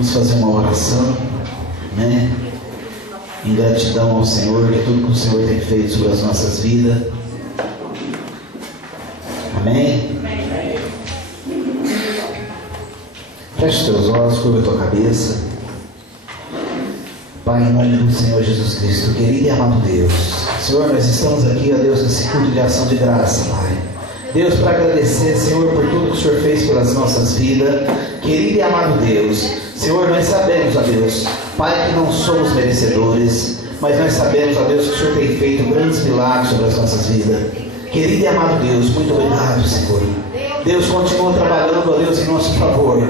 Vamos fazer uma oração, né? Em gratidão ao Senhor de tudo que o Senhor tem feito sobre as nossas vidas. Amém? Feche os teus olhos, curva a tua cabeça. Pai, em nome do Senhor Jesus Cristo, querido e amado Deus, Senhor, nós estamos aqui, ó Deus, nesse culto de ação de graça, Pai. Deus, para agradecer, Senhor, por tudo que o Senhor fez pelas nossas vidas. Querido e amado Deus, Senhor, nós sabemos, ó Deus, Pai, que não somos merecedores, mas nós sabemos, ó Deus, que o Senhor tem feito grandes milagres sobre as nossas vidas. Querido e amado Deus, muito obrigado, Senhor. Deus, continua trabalhando, ó Deus, em nosso favor.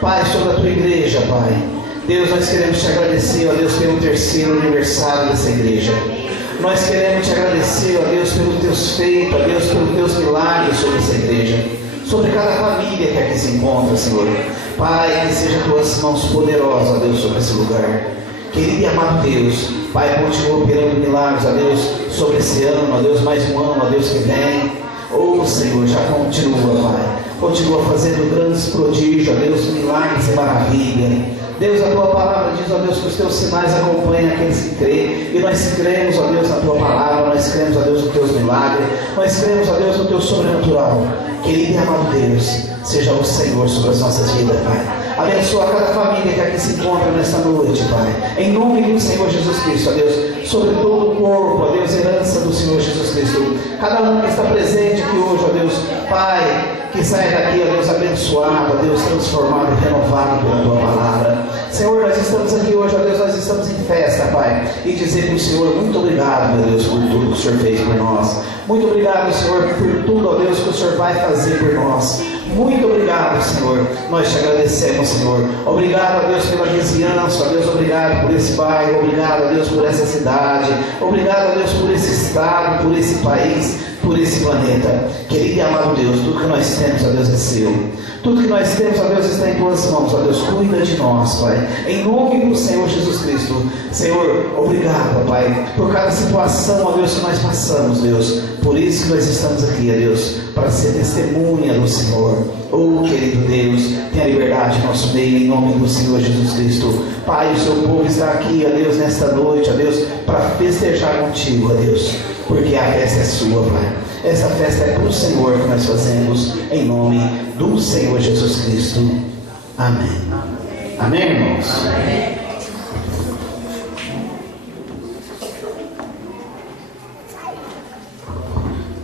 Pai, sobre a tua igreja, Pai. Deus, nós queremos te agradecer, ó Deus, pelo terceiro aniversário dessa igreja. Nós queremos te agradecer, ó Deus, pelos teus feitos, ó Deus, pelos teus milagres sobre essa igreja, sobre cada família que aqui se encontra, Senhor. Pai, que seja tuas mãos poderosas, ó Deus, sobre esse lugar. Querido e amado Deus, Pai, continua operando milagres, ó Deus, sobre esse ano, ó Deus, mais um ano, ó Deus, que vem. Oh, Senhor, já continua, Pai. Continua fazendo grandes prodígios, ó Deus, milagres e maravilha. Deus, a tua palavra diz, ó Deus, que os teus sinais acompanham aqueles que creem. E nós cremos, ó Deus, na tua palavra. Nós cremos, ó Deus, nos teus milagres. Nós cremos, ó Deus, no teu sobrenatural. Querido e amado Deus, seja o Senhor sobre as nossas vidas, Pai. Abençoa cada família que aqui se encontra nesta noite, Pai. Em nome do Senhor Jesus Cristo, ó Deus, sobre todo o corpo, ó Deus, herança do Senhor Jesus Cristo. Cada um que está presente aqui hoje, ó Deus, Pai, que saia daqui, ó Deus, abençoado, ó Deus, transformado, renovado pela tua palavra. Senhor, nós estamos aqui hoje, ó Deus, nós estamos em festa, Pai, e dizer para o Senhor, muito obrigado, meu Deus, por tudo que o Senhor fez por nós. Muito obrigado, Senhor, por tudo, ó Deus, que o Senhor vai fazer por nós. Muito obrigado, Senhor. Nós te agradecemos, Senhor. Obrigado, ó Deus, pela vizinhança, ó Deus, obrigado por esse bairro, obrigado, ó Deus, por essa cidade, obrigado, ó Deus, por esse estado, por esse país, por esse planeta. Querido e amado Deus, tudo que nós temos, ó Deus, é seu. Tudo que nós temos, ó Deus, está em tuas mãos, ó Deus, cuida de nós, Pai. Em nome do Senhor Jesus Cristo. Senhor, obrigado, Pai, por cada situação, ó Deus, que nós passamos, Deus. Por isso que nós estamos aqui, ó Deus, para ser testemunha do Senhor. Oh, querido Deus, tenha liberdade em nosso meio, em nome do Senhor Jesus Cristo. Pai, o seu povo está aqui, ó Deus, nesta noite, ó Deus, para festejar contigo, ó Deus, porque a festa é sua, Pai. Essa festa é para o Senhor que nós fazemos, em nome do Senhor Jesus Cristo. Amém. Amém, irmãos? Amém.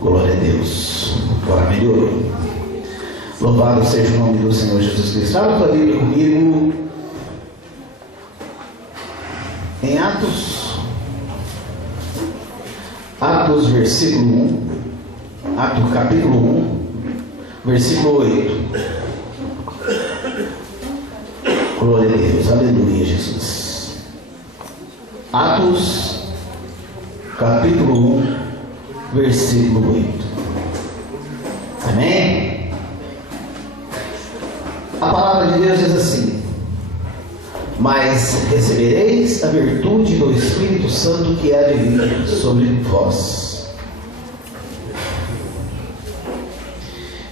Glória a Deus. Agora melhorou. Louvado seja o nome do Senhor Jesus Cristo. Abra a tua Bíblia comigo em Atos versículo 1. Atos capítulo 1, versículo 8. Glória a Deus, aleluia, Jesus. Atos capítulo 1, versículo 8. Amém? A palavra de Deus diz assim: mas recebereis a virtude do Espírito Santo que há de vir sobre vós.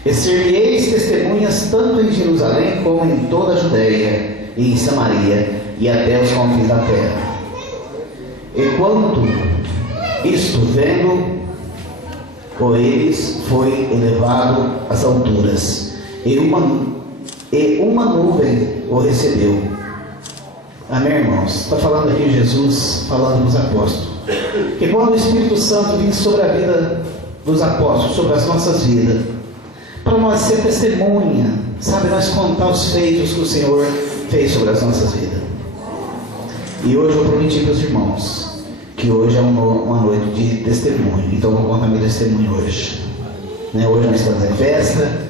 E ser-me-eis testemunhas tanto em Jerusalém como em toda a Judéia e em Samaria e até os confins da terra. E quanto isto vendo, com eles foi elevado às alturas, e uma nuvem o recebeu. Amém, irmãos? Está falando aqui Jesus, falando dos apóstolos, que quando o Espírito Santo vinha sobre a vida dos apóstolos, sobre as nossas vidas, para nós ser testemunha, sabe, nós contar os feitos que o Senhor fez sobre as nossas vidas. E hoje eu prometi para os irmãos que hoje é uma noite de testemunho, então eu vou contar meu testemunho hoje, né? Hoje nós estamos em festa,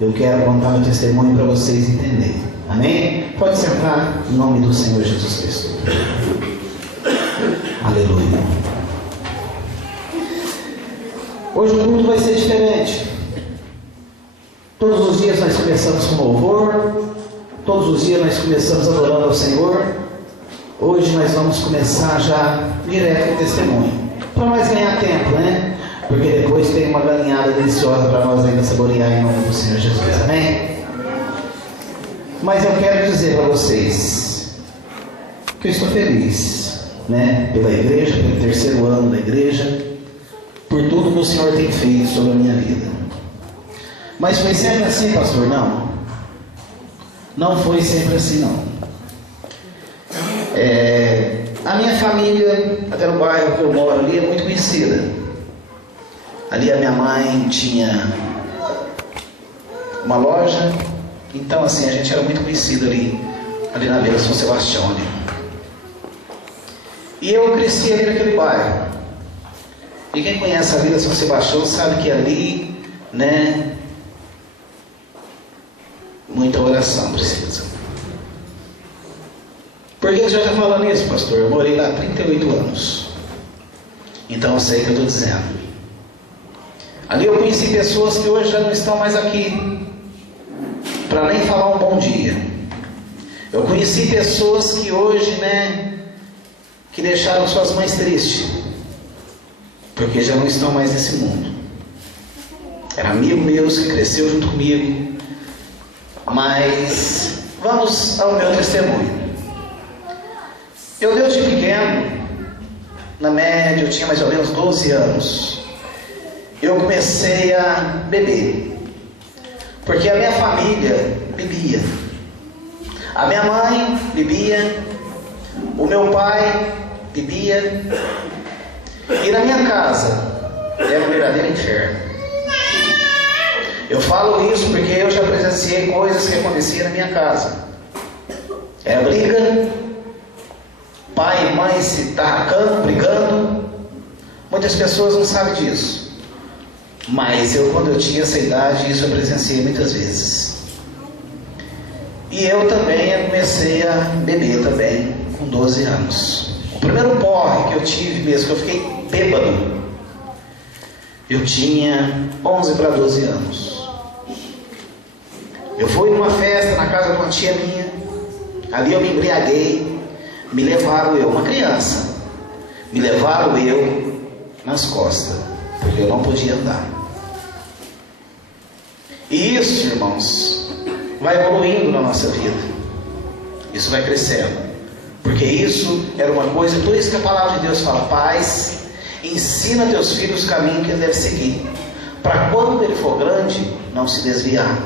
eu quero contar meu testemunho para vocês entenderem. Amém? Pode sentar em nome do Senhor Jesus Cristo. Aleluia. Hoje o culto vai ser diferente. Todos os dias nós começamos com louvor, todos os dias nós começamos adorando ao Senhor. Hoje nós vamos começar já direto com o testemunho, para nós ganhar tempo, né? Porque depois tem uma galinhada deliciosa para nós ainda saborear em nome do Senhor Jesus. Amém? Mas eu quero dizer para vocês que eu estou feliz, né? Pela igreja, pelo terceiro ano da igreja, por tudo que o Senhor tem feito sobre a minha vida. Mas foi sempre assim, pastor? Não. Não foi sempre assim, não. A minha família, até no bairro que eu moro ali, é muito conhecida. Ali a minha mãe tinha uma loja, então assim, a gente era muito conhecido ali na Vila São Sebastião ali. E eu cresci ali naquele bairro. E quem conhece a Vila São Sebastião sabe que ali, né, muita oração precisa. Por que o senhor está falando isso, pastor? Eu morei lá há 38 anos. Então eu sei o que eu estou dizendo. Ali eu conheci pessoas que hoje já não estão mais aqui, para nem falar um bom dia. Eu conheci pessoas que hoje, né, que deixaram suas mães tristes, porque já não estão mais nesse mundo. Era amigo meu que cresceu junto comigo. Mas vamos ao meu testemunho. Eu desde pequeno, na média eu tinha mais ou menos 12 anos, eu comecei a beber, porque a minha família bebia. A minha mãe bebia, o meu pai bebia, e na minha casa era um verdadeiro inferno. Eu falo isso porque eu já presenciei coisas que aconteciam na minha casa. Era briga, pai e mãe se tarracando, brigando. Muitas pessoas não sabem disso. Mas eu, quando eu tinha essa idade, isso eu presenciei muitas vezes. E eu também comecei a beber também, com 12 anos. O primeiro porre que eu tive mesmo, que eu fiquei bêbado, eu tinha 11 para 12 anos. Eu fui numa festa na casa de uma tia minha. Ali eu me embriaguei. Me levaram eu, uma criança. Me levaram eu nas costas, porque eu não podia andar. E isso, irmãos, vai evoluindo na nossa vida. Isso vai crescendo. Porque isso era uma coisa, por isso que a palavra de Deus fala: pais, ensina teus filhos o caminho que ele deve seguir, para quando ele for grande, não se desviar.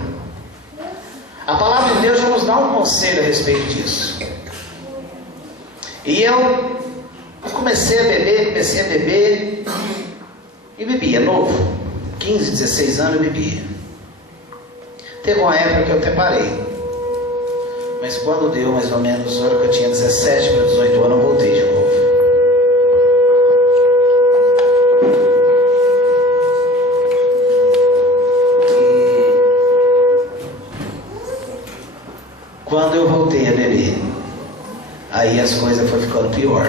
A palavra de Deus já nos dá um conselho a respeito disso. E eu comecei a beber, e bebia novo, 15, 16 anos eu bebia. Teve uma época que eu até parei, mas quando deu mais ou menos a hora que eu tinha 17 para 18 anos, eu voltei de novo. Quando eu voltei a beber, aí as coisas foram ficando pior,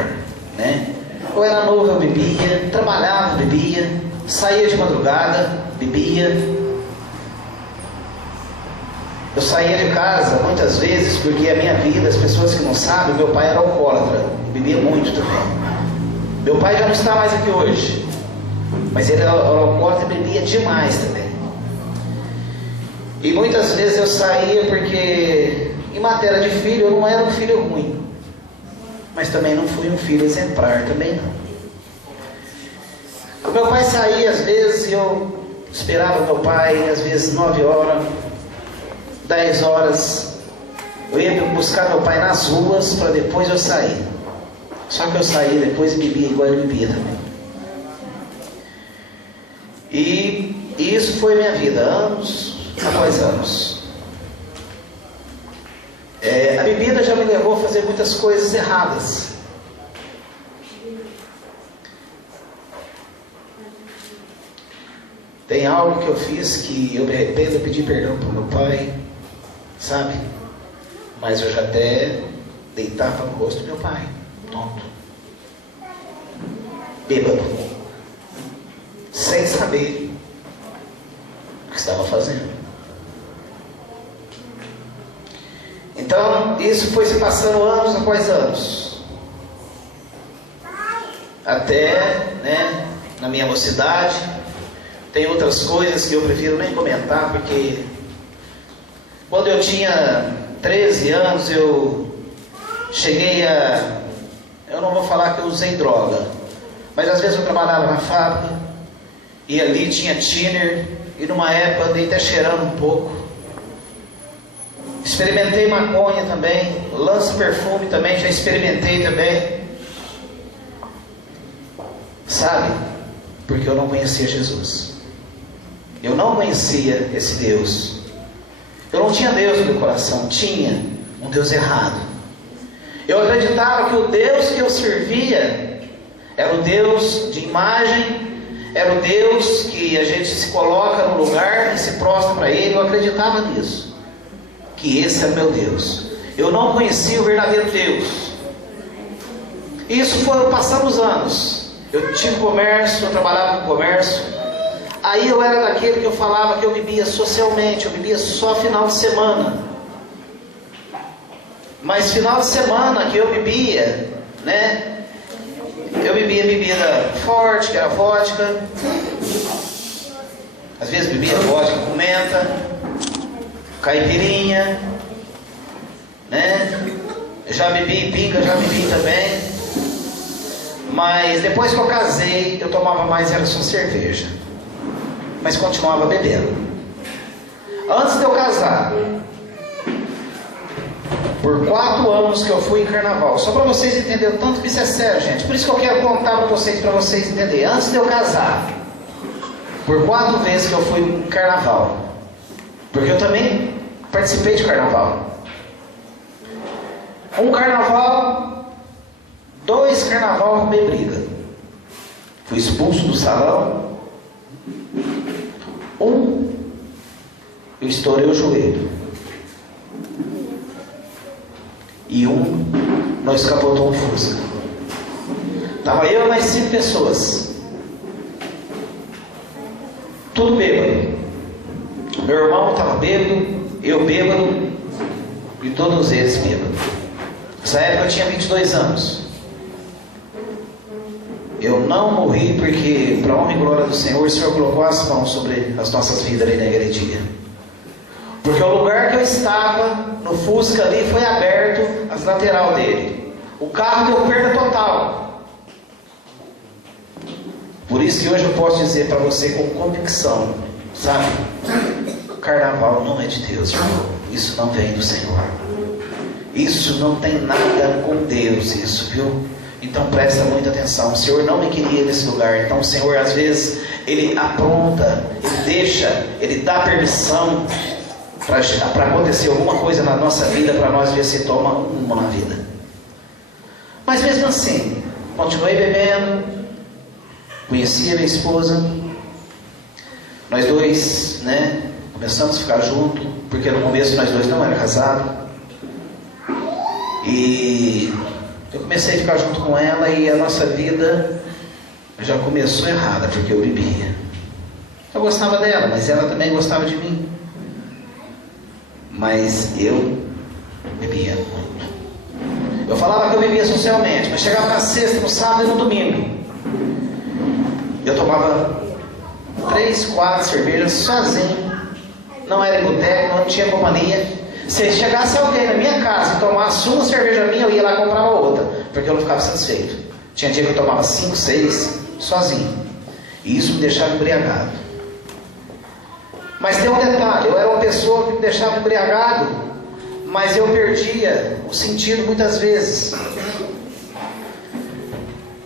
né? Eu era novo, eu bebia, trabalhava, bebia, saía de madrugada, bebia. Eu saía de casa muitas vezes porque a minha vida, as pessoas que não sabem, meu pai era alcoólatra, bebia muito também. Meu pai já não está mais aqui hoje, mas ele era alcoólatra e bebia demais também. E muitas vezes eu saía porque, em matéria de filho, eu não era um filho ruim, mas também não fui um filho exemplar também não. Meu pai saía às vezes e eu esperava meu pai, às vezes 9 horas, 10 horas, eu ia buscar meu pai nas ruas para depois eu sair. Só que eu saía depois e bebia igual ele bebia também. E isso foi minha vida, anos após anos. A bebida já me levou a fazer muitas coisas erradas. Tem algo que eu fiz que eu me arrependo, eu pedi perdão para o meu pai, sabe? Mas eu já até deitava no rosto do meu pai, tonto, bêbado, sem saber o que estava fazendo. Então, isso foi se passando anos após anos. Até, né, na minha mocidade. Tem outras coisas que eu prefiro nem comentar, porque quando eu tinha 13 anos eu cheguei a... Eu não vou falar que eu usei droga, mas às vezes eu trabalhava na fábrica e ali tinha thinner, e numa época andei até cheirando um pouco. Experimentei maconha também, lança-perfume também, já experimentei também. Sabe? Porque eu não conhecia Jesus. Eu não conhecia esse Deus. Eu não tinha Deus no meu coração, tinha um Deus errado. Eu acreditava que o Deus que eu servia era o Deus de imagem, era o Deus que a gente se coloca no lugar e se prostra para Ele. Eu acreditava nisso, que esse era o meu Deus. Eu não conhecia o verdadeiro Deus. Isso foi passando os anos. Eu tive comércio, eu trabalhava com comércio. Aí eu era daquele que eu falava que eu bebia socialmente, eu bebia só final de semana. Mas final de semana que eu bebia, né? Eu bebia bebida forte, que era vodka. Às vezes bebia vodka com menta, caipirinha, né? Eu já bebi pinga, já bebi também. Mas depois que eu casei, eu tomava mais, era só cerveja. Mas continuava bebendo. Antes de eu casar, por 4 anos que eu fui em carnaval. Só para vocês entenderem o tanto que isso é sério, gente. Por isso que eu quero contar para vocês entenderem. Antes de eu casar, por 4 vezes que eu fui em carnaval. Porque eu também participei de carnaval. Um carnaval, 2 carnaval, arrumei briga. Fui expulso do salão. Eu estourei o joelho. E nós capotou um Fusca. Estava eu e mais 5 pessoas. Tudo bêbado. Meu irmão estava bêbado, eu bêbado e todos eles bêbados. Nessa época eu tinha 22 anos. Eu não morri porque, para a honra e glória do Senhor, o Senhor colocou as mãos sobre as nossas vidas ali na igreja. Porque o lugar que eu estava, no Fusca ali, foi aberto as lateral dele. O carro deu perda total. Por isso que hoje eu posso dizer para você com convicção, sabe? O carnaval não é de Deus, irmão. Isso não vem do Senhor. Isso não tem nada com Deus, isso, viu? Então presta muita atenção. O Senhor não me queria nesse lugar. Então o Senhor às vezes Ele apronta, Ele deixa, Ele dá permissão para acontecer alguma coisa na nossa vida, para nós ver se toma uma na vida. Mas mesmo assim, continuei bebendo, conheci a minha esposa, nós dois, né, começamos a ficar juntos, porque no começo nós dois não éramos casados, e eu comecei a ficar junto com ela, e a nossa vida já começou errada, porque eu bebia. Eu gostava dela, mas ela também gostava de mim. Mas eu bebia muito. Eu falava que eu bebia socialmente, mas chegava na sexta, no sábado e no domingo. Eu tomava 3, 4 cervejas sozinho. Não era em boteco, não tinha companhia. Se chegasse alguém na minha casa e tomasse uma cerveja minha, eu ia lá e comprava outra, porque eu não ficava satisfeito. Tinha dia que eu tomava 5, 6 sozinho. E isso me deixava embriagado. Mas tem um detalhe, eu era uma pessoa que me deixava embriagado, mas eu perdia o sentido muitas vezes.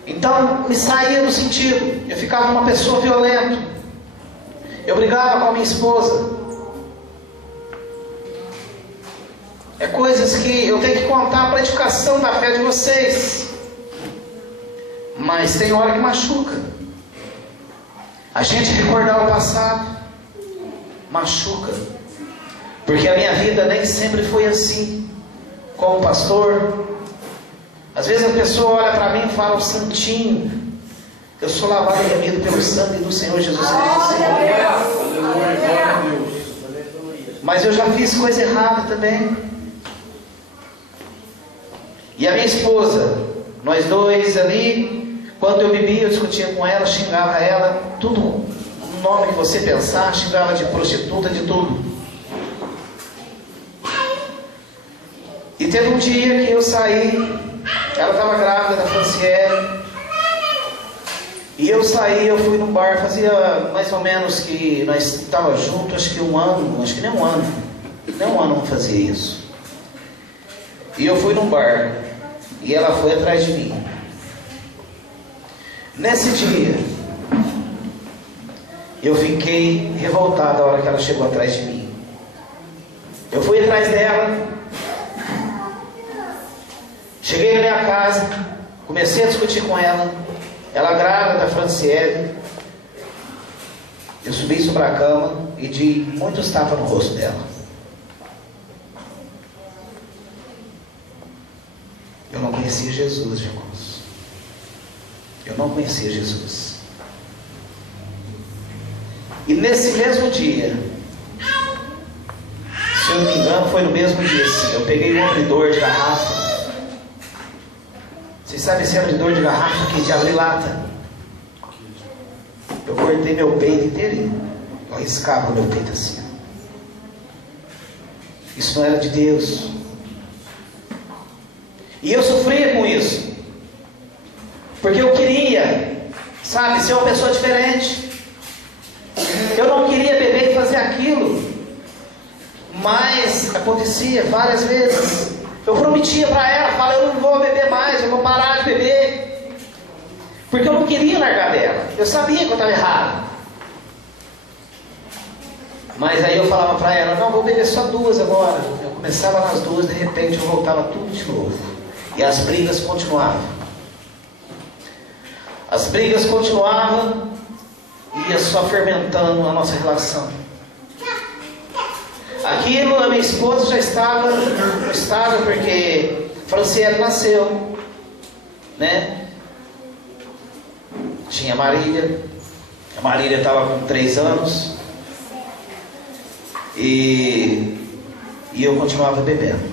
Então me saía do sentido, eu ficava uma pessoa violenta. Eu brigava com a minha esposa. É coisas que eu tenho que contar para a edificação da fé de vocês. Mas tem hora que machuca. A gente recordar o passado machuca, porque a minha vida nem sempre foi assim. Como pastor, às vezes a pessoa olha para mim e fala: o santinho, eu sou lavado e remido pelo sangue do Senhor Jesus Cristo. Mas eu já fiz coisa errada também. E a minha esposa, nós dois ali, quando eu bebia, eu discutia com ela, xingava ela, tudo nome que você pensar, xingava de prostituta, de tudo. E teve um dia que eu saí, ela estava grávida da Franciele, e eu saí, eu fui num bar, fazia mais ou menos que nós estávamos juntos, acho que nem um ano não fazia isso. E eu fui num bar, e ela foi atrás de mim. Nesse dia, eu fiquei revoltado a hora que ela chegou atrás de mim. Eu fui atrás dela, cheguei na minha casa, comecei a discutir com ela, ela grávida da Franciele. Eu subi sobre a cama e dei muitos tapas no rosto dela. Eu não conhecia Jesus, irmãos. Eu não conhecia Jesus. E nesse mesmo dia, se eu não me engano, foi no mesmo dia, sim, eu peguei um abridor de garrafa. Vocês sabem esse abridor de garrafa aqui de abrir lata? Eu cortei meu peito inteirinho. Eu arriscava o meu peito assim. Isso não era de Deus. E eu sofria com isso. Porque eu queria, sabe, ser uma pessoa diferente. Eu não queria beber e fazer aquilo. Mas acontecia várias vezes. Eu prometia para ela, falei, eu não vou beber mais, eu vou parar de beber. Porque eu não queria largar dela. Eu sabia que eu estava errado. Mas aí eu falava para ela, não, vou beber só 2 agora. Eu começava nas 2, de repente eu voltava tudo de novo. E as brigas continuavam. As brigas continuavam e ia só fermentando a nossa relação. Aquilo, a minha esposa já estava no estado, porque Franciele nasceu, né? Tinha a Marília estava com 3 anos, e eu continuava bebendo.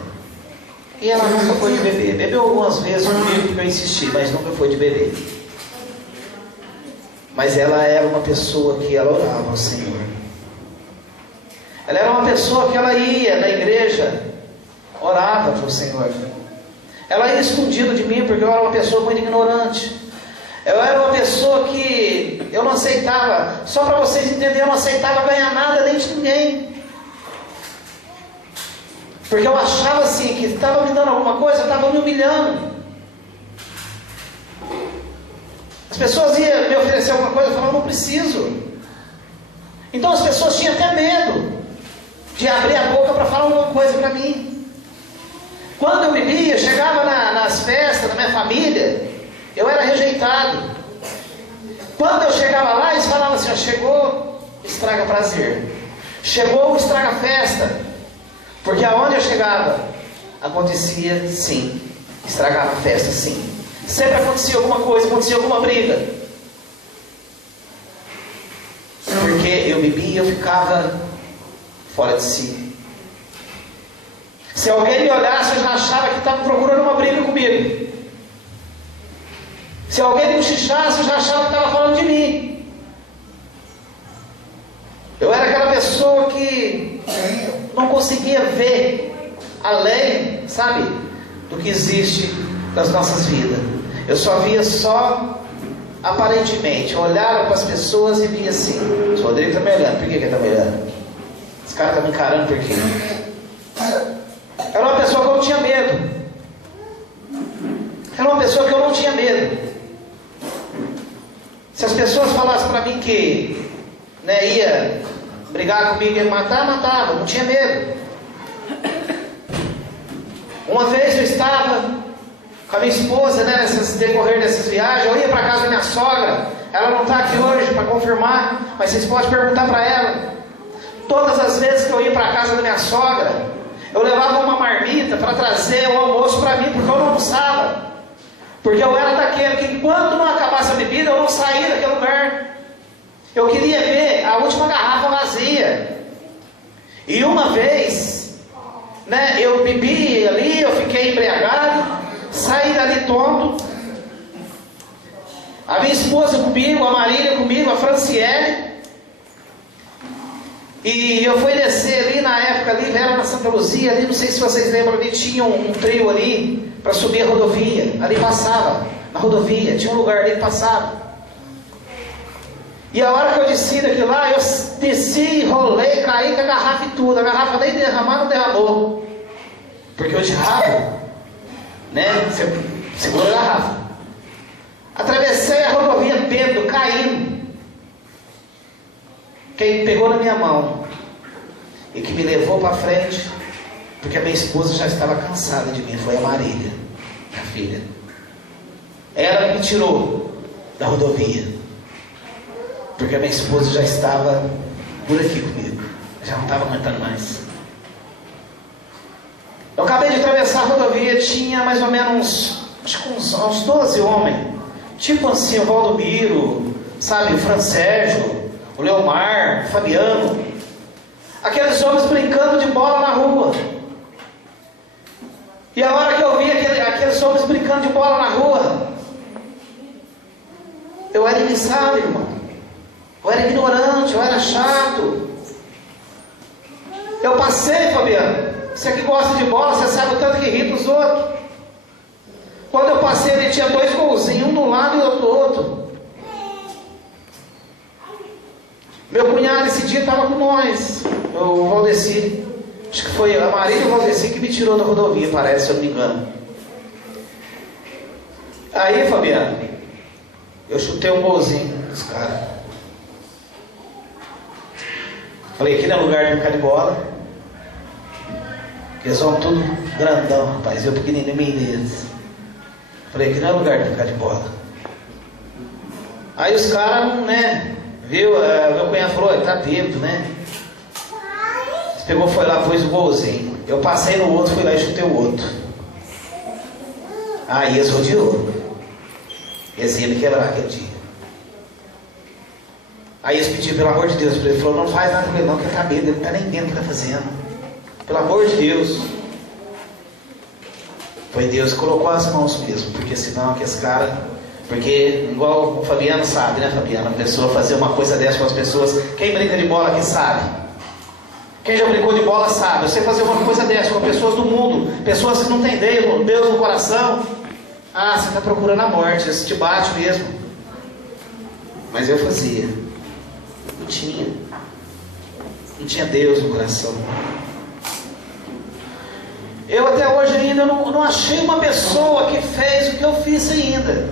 E ela nunca foi de beber. Bebeu algumas vezes comigo porque eu insisti, mas nunca foi de beber. Mas ela era uma pessoa que ela orava ao Senhor. Ela era uma pessoa que ela ia na igreja, orava para o Senhor. Ela ia escondida de mim porque eu era uma pessoa muito ignorante. Eu era uma pessoa que eu não aceitava, só para vocês entenderem, eu não aceitava ganhar nada nem de ninguém. Porque eu achava assim, que estava me dando alguma coisa, estava me humilhando. As pessoas iam me oferecer alguma coisa, eu falava, não preciso. Então as pessoas tinham até medo de abrir a boca para falar alguma coisa para mim. Quando eu bebia, eu chegava nas festas da minha família, eu era rejeitado. Quando eu chegava lá, eles falavam assim, ó, chegou, estraga prazer. Chegou, estraga festa. Porque aonde eu chegava, acontecia sim, estragava a festa sim. Sempre acontecia alguma coisa, acontecia alguma briga. Porque eu bebia e eu ficava fora de si. Se alguém me olhasse, eu já achava que estava procurando uma briga comigo. Se alguém me cochichasse, eu já achava que estava falando de mim. Eu era aquela pessoa que não conseguia ver além, sabe, do que existe nas nossas vidas. Eu só via aparentemente. Eu olhava para as pessoas e via assim. O Rodrigo está me olhando. Por que ele está me olhando? Esse cara está me encarando por quê? Era uma pessoa que eu não tinha medo. Era uma pessoa que eu não tinha medo. Se as pessoas falassem para mim que, né, ia brigar comigo e ia matar, matava. Não tinha medo. Uma vez eu estava com a minha esposa, né, decorrer dessas viagens, eu ia para casa da minha sogra. Ela não está aqui hoje para confirmar, mas vocês podem perguntar para ela. Todas as vezes que eu ia para a casa da minha sogra, eu levava uma marmita para trazer o almoço para mim, porque eu não almoçava. Porque eu era daquele que enquanto não acabasse a bebida, eu não saía daquele lugar. Eu queria ver a última garrafa vazia. E uma vez, né, eu bebi ali, eu fiquei embriagado, saí dali tonto. A minha esposa comigo, a Marília comigo, a Franciele. E eu fui descer ali na época ali, era na Santa Luzia, ali, não sei se vocês lembram, ali tinha um trio ali, para subir a rodovia, ali passava, na rodovia, tinha um lugar ali que passava. E a hora que eu desci daqui lá, eu desci, rolei, caí com a garrafa e tudo, a garrafa nem derramar, não derramou, porque o diabo, né, segura a garrafa. Atravessei a rodovia bêbado, caindo. Quem pegou na minha mão e que me levou para frente, porque a minha esposa já estava cansada de mim, foi a Marília, minha filha. Ela me tirou da rodovia, porque a minha esposa já estava por aqui comigo, já não estava aguentando mais. Eu acabei de atravessar a rodovia, tinha mais ou menos uns 12 homens, tipo assim, o Valdomiro, sabe, o Fran Sérgio, o Leomar, o Fabiano, aqueles homens brincando de bola na rua. E a hora que eu vi aqueles homens brincando de bola na rua, eu era iniciado, irmão. Eu era ignorante, eu era chato. Eu passei, Fabiano. Você que gosta de bola, você sabe o tanto que irrita os outros. Quando eu passei, ele tinha 2 golzinhos, um do lado e outro do outro. Meu cunhado esse dia estava com nós, o Valdeci. Acho que foi a Marília e o Valdeci que me tirou da rodovia, parece, se eu não me engano. Aí, Fabiano, eu chutei um golzinho dos caras. Falei, aqui não é lugar de brincar de bola. Porque eles vão tudo grandão, rapaz. Eu pequenininho meio deles. Falei, aqui não é lugar de brincar de bola. Aí os caras, né, viu? Meu cunhado falou, ele tá bêbado, né? Pegou, foi lá, pôs o golzinho. Eu passei no outro, fui lá e chutei o outro. Aí eles rodeou. Eles iam me quebrar aquele dia. Aí eles pediram, pelo amor de Deus, ele falou, não faz nada com ele não, que ele tá bêbado, ele não tá nem vendo o que tá fazendo. Pelo amor de Deus. Foi Deus que colocou as mãos mesmo, porque senão aqueles caras... Porque, igual o Fabiano sabe, né, Fabiano? A pessoa fazer uma coisa dessa com as pessoas... Quem brinca de bola aqui sabe. Quem já brincou de bola sabe. Você fazer uma coisa dessa com pessoas do mundo, pessoas que não têm Deus no coração... Ah, você está procurando a morte, isso te bate mesmo. Mas eu fazia. Não tinha. Não tinha Deus no coração. Eu até hoje ainda não achei uma pessoa que fez o que eu fiz ainda.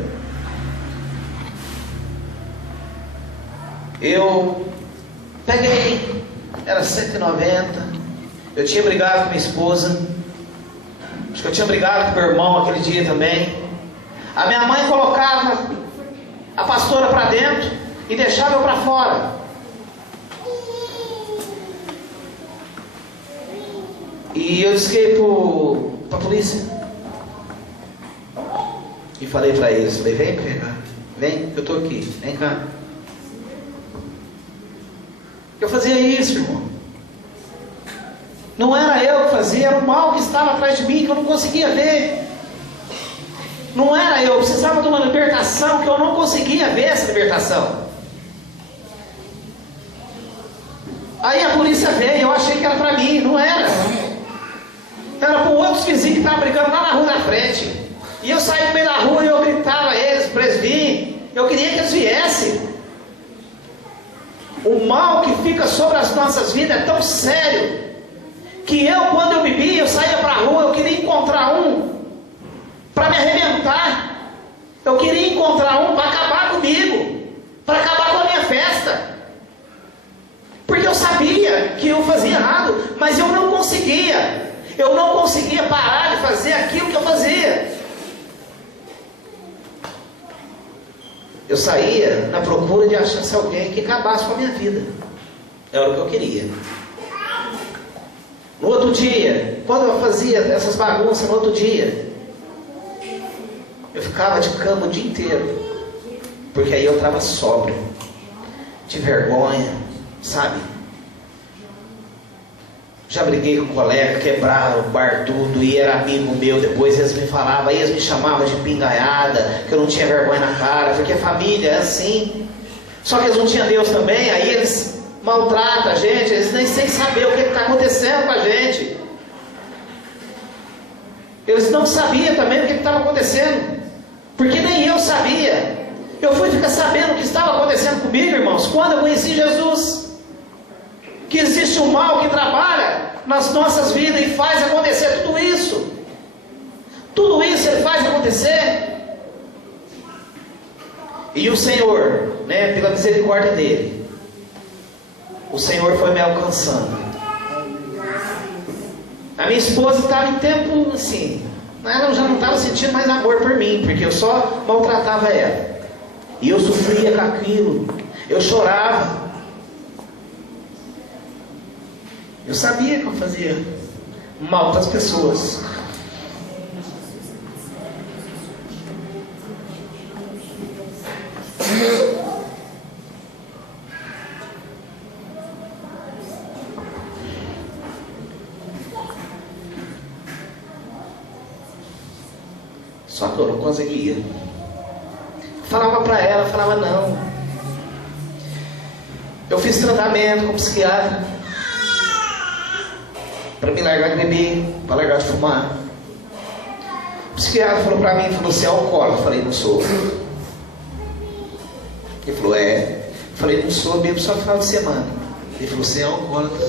Eu peguei, era 190, eu tinha brigado com minha esposa, acho que eu tinha brigado com meu irmão aquele dia também. A minha mãe colocava a pastora para dentro e deixava eu para fora. E eu disquei para a polícia. E falei para eles, falei, vem cá, vem, eu estou aqui, vem cá. Eu fazia isso, irmão. Não era eu que fazia, era o mal que estava atrás de mim, que eu não conseguia ver. Não era eu precisava de uma libertação, que eu não conseguia ver essa libertação. Aí a polícia veio, eu achei que era para mim, não era. Era para outros vizinhos que estavam brigando lá na rua da frente. E eu saí no meio da rua e eu gritava a eles para eles virem. Eu queria que eles viessem. O mal que fica sobre as nossas vidas é tão sério, que eu, quando eu bebia, eu saía para a rua, eu queria encontrar um para me arrebentar. Eu queria encontrar um para acabar comigo, para acabar com a minha festa. Porque eu sabia que eu fazia errado, mas eu não conseguia. Eu não conseguia parar de fazer aquilo que eu fazia. Eu saía na procura de achar alguém que acabasse com a minha vida. Era o que eu queria. No outro dia, quando eu fazia essas bagunças, no outro dia, eu ficava de cama o dia inteiro. Porque aí eu estava sóbrio, de vergonha, sabe? Já briguei com um colega, quebraram o bar tudo, e era amigo meu, depois eles me falavam, aí eles me chamavam de pingaiada, que eu não tinha vergonha na cara, porque a família é assim. Só que eles não tinham Deus também, aí eles maltrata a gente, eles nem sem saber o que está acontecendo com a gente. Eles não sabiam também o que estava acontecendo, porque nem eu sabia. Eu fui ficar sabendo o que estava acontecendo comigo, irmãos, quando eu conheci Jesus. Que existe um mal que trabalha nas nossas vidas e faz acontecer tudo isso. Tudo isso Ele faz acontecer. E o Senhor, né, pela misericórdia dEle, o Senhor foi me alcançando. A minha esposa estava em tempo assim, ela já não estava sentindo mais amor por mim, porque eu só maltratava ela. E eu sofria com aquilo, eu chorava. Eu sabia que eu fazia mal para as pessoas. Só que eu não conseguia. Falava para ela, falava não. Eu fiz tratamento com psiquiatra para me largar de beber, para largar de fumar. O psiquiatra falou para mim, falou, você é alcoólatra? Eu falei, não sou. Ele falou, é. Eu falei, não sou, bebo só no final de semana. Ele falou, você é alcoólatra?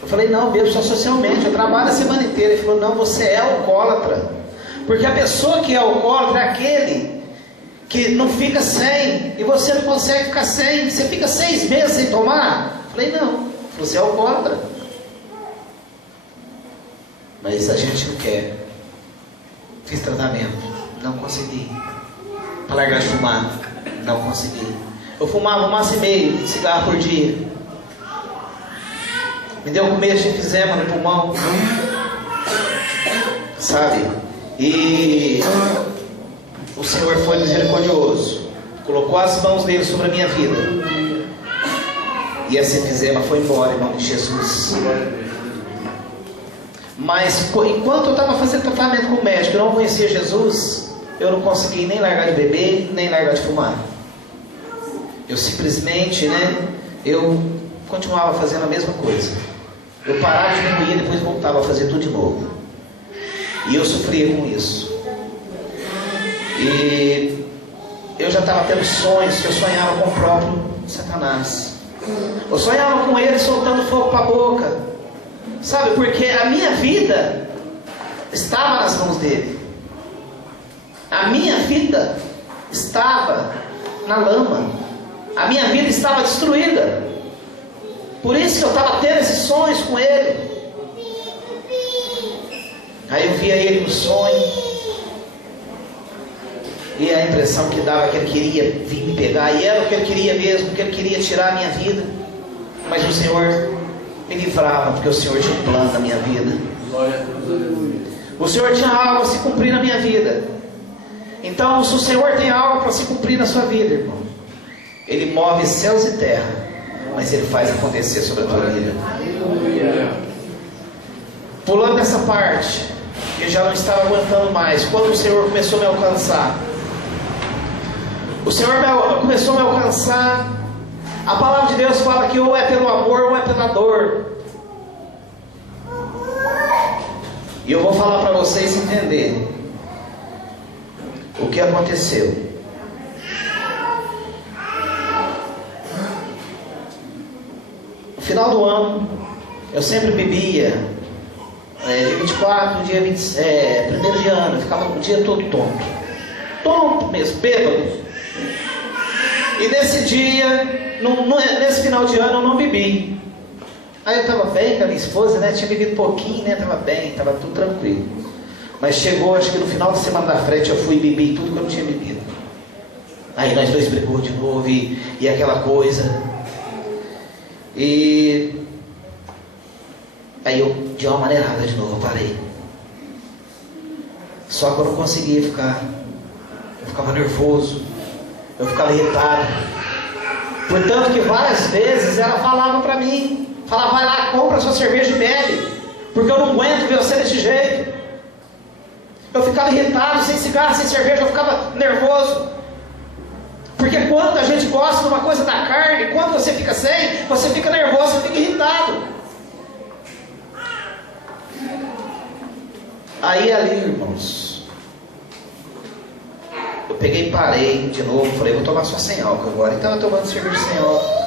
Eu falei, não, bebo só socialmente, eu trabalho a semana inteira. Ele falou, não, você é alcoólatra. Porque a pessoa que é alcoólatra é aquele que não fica sem, e você não consegue ficar sem, você fica 6 meses sem tomar. Eu falei, não, você é alcoólatra. Mas a gente não quer. Fiz tratamento, não consegui. Para largar de fumar, não consegui. Eu fumava 1,5 maço de cigarro por dia. Me deu começo de enfisema no pulmão, sabe? E o Senhor foi misericordioso, colocou as mãos dele sobre a minha vida, e esse enfisema foi embora, em nome de Jesus. Mas enquanto eu estava fazendo tratamento com o médico, eu não conhecia Jesus, eu não consegui nem largar de beber, nem largar de fumar. Eu simplesmente, eu continuava fazendo a mesma coisa. Eu parava de beber e depois voltava a fazer tudo de novo. E eu sofria com isso. E eu já estava tendo sonhos que eu sonhava com o próprio Satanás. Eu sonhava com ele soltando fogo para a boca. Sabe, porque a minha vida estava nas mãos dele. A minha vida estava na lama. A minha vida estava destruída. Por isso que eu estava tendo esses sonhos com ele. Aí eu via ele no sonho, e a impressão que dava que ele queria vir me pegar, e era o que ele queria mesmo, que ele queria tirar a minha vida. Mas o Senhor me livrava, porque o Senhor tinha um plano na minha vida. O Senhor tinha algo a se cumprir na minha vida. Então, se o Senhor tem algo para se cumprir na sua vida, irmão, Ele move céus e terra, mas Ele faz acontecer sobre a tua vida. Pulando essa parte, eu já não estava aguentando mais. Quando o Senhor começou a me alcançar, começou a me alcançar. A palavra de Deus fala que ou é pelo amor ou é pela dor. E eu vou falar para vocês entenderem o que aconteceu. No final do ano, eu sempre bebia. Dia 24, dia 1º de ano, eu ficava o dia todo tonto mesmo, bêbado. E nesse dia, nesse final de ano, eu não bebi. Aí eu estava bem com a minha esposa, tinha bebido pouquinho, estava bem, estava tudo tranquilo. Mas chegou, acho que no final de semana da frente, eu fui beber tudo que eu não tinha bebido. Aí nós dois brigou de novo e aquela coisa. Aí eu, de uma maneirada de novo, eu parei. Só que eu não conseguia ficar. Eu ficava nervoso. Eu ficava irritado. Portanto que várias vezes ela falava para mim. Falava, vai lá, compra sua cerveja e bebe. Porque eu não aguento ver você desse jeito. Eu ficava irritado, sem cigarro, sem cerveja, eu ficava nervoso. Porque quando a gente gosta de uma coisa da carne, quando você fica sem, você fica nervoso, você fica irritado. Aí ali, irmãos, eu peguei e parei de novo, falei, vou tomar só sem álcool agora. Então eu tomando cerveja sem álcool.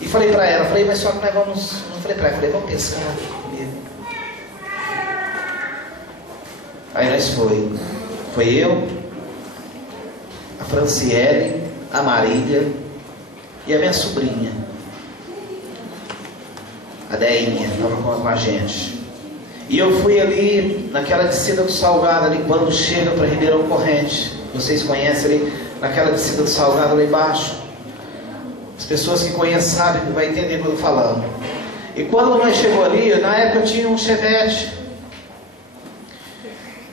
E falei pra ela, falei, mas só que nós vamos, não falei pra ela, falei, vamos pescar comigo. Aí nós foi eu, a Franciele, a Marília e a minha sobrinha, a Deinha, estava com a gente. E eu fui ali naquela descida do Salgado, ali quando chega para Ribeirão Corrente. Vocês conhecem ali, naquela descida do Salgado lá embaixo. As pessoas que conhecem sabem que vai entender o que eu estou falando. E quando nós chegamos ali, na época eu tinha um Chevette.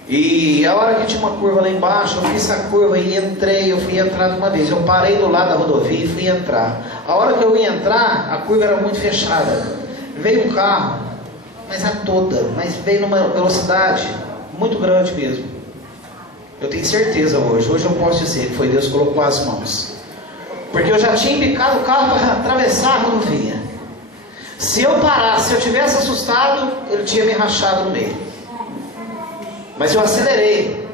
E a hora que tinha uma curva lá embaixo, eu fiz a curva e entrei, eu fui entrar de uma vez. Eu parei do lado da rodovia e fui entrar. A hora que eu ia entrar, a curva era muito fechada. Veio um carro, mas a toda, mas veio numa velocidade muito grande mesmo. Eu tenho certeza hoje eu posso dizer que foi Deus que colocou as mãos. Porque eu já tinha embicado o carro para atravessar a rodovia. Se eu parasse, se eu tivesse assustado, ele tinha me rachado no meio. Mas eu acelerei,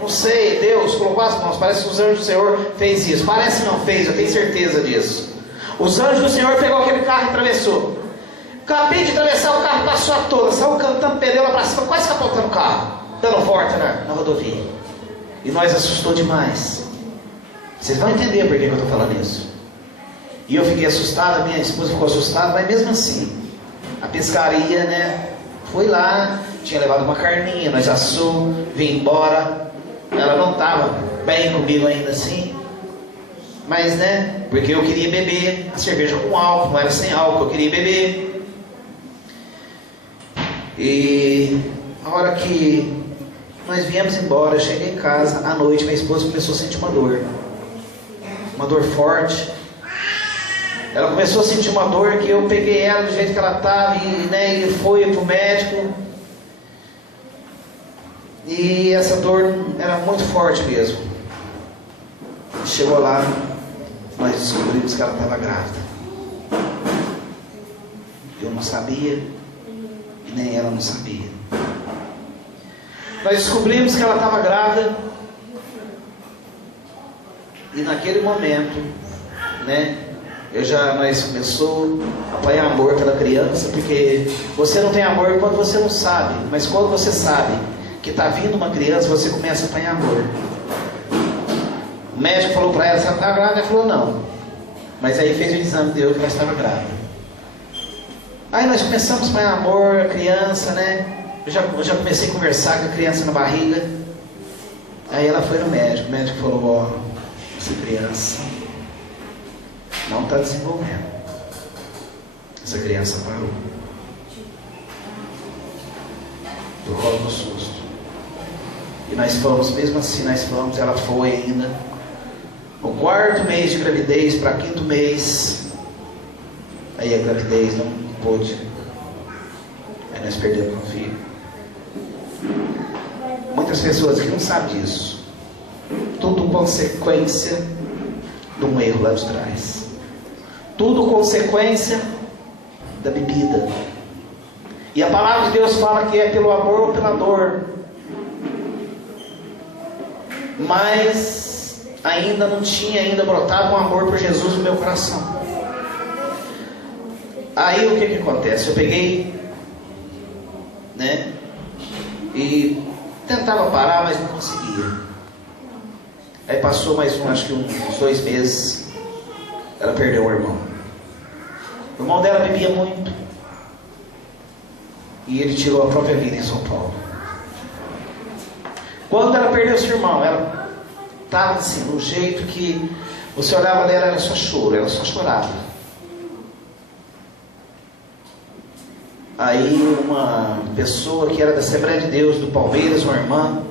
não sei, Deus colocou as mãos, parece que os anjos do Senhor fez isso, parece não fez, eu tenho certeza disso. Os anjos do Senhor pegou aquele carro e atravessou. Acabei de atravessar, o carro passou a toda, saiu cantando pneu lá para cima, quase capotando o carro, dando forte na rodovia. E nós assustou demais. Vocês vão entender por que eu estou falando isso. E eu fiquei assustado, a minha esposa ficou assustada, mas mesmo assim, a pescaria, né, foi lá, tinha levado uma carninha, nós assou, vim embora. Ela não estava bem comigo ainda assim, mas né, porque eu queria beber a cerveja com álcool, não era sem álcool, eu queria beber. E a hora que nós viemos embora, eu cheguei em casa, à noite minha esposa começou a sentir uma dor forte. Ela começou a sentir uma dor que eu peguei ela do jeito que ela estava e foi para o médico. E essa dor era muito forte mesmo. Chegou lá, nós descobrimos que ela estava grávida. Eu não sabia, e nem ela não sabia. Nós descobrimos que ela estava grávida. E naquele momento, né, nós começou a apanhar amor pela criança, porque você não tem amor quando você não sabe, mas quando você sabe que está vindo uma criança, você começa a apanhar amor. O médico falou para ela, você está grávida? Ela falou, não. Mas aí fez o exame, deu que ela estava grávida. Aí nós começamos a apanhar amor, a criança, né? Eu já comecei a conversar com a criança na barriga. Aí ela foi no médico, o médico falou, ó, essa criança não está desenvolvendo. Essa criança parou. Eu rolo no susto. E nós fomos, mesmo assim nós fomos, ela foi ainda. O 4º mês de gravidez para 5º mês. Aí a gravidez não pôde. Aí nós perdemos um filho. Muitas pessoas que não sabem disso. Tudo consequência de um erro lá de trás. Tudo consequência da bebida. E a palavra de Deus fala que é pelo amor ou pela dor. Mas ainda não tinha brotado um amor por Jesus no meu coração. Aí o que acontece? Eu peguei, né, e tentava parar, mas não conseguia. Aí passou mais acho que uns 2 meses, ela perdeu o irmão. O irmão dela bebia muito. E ele tirou a própria vida em São Paulo. Quando ela perdeu seu irmão, ela estava assim, no jeito que você olhava dela, era só choro, ela só chorava. Aí uma pessoa que era da Assembleia de Deus do Palmeiras, uma irmã,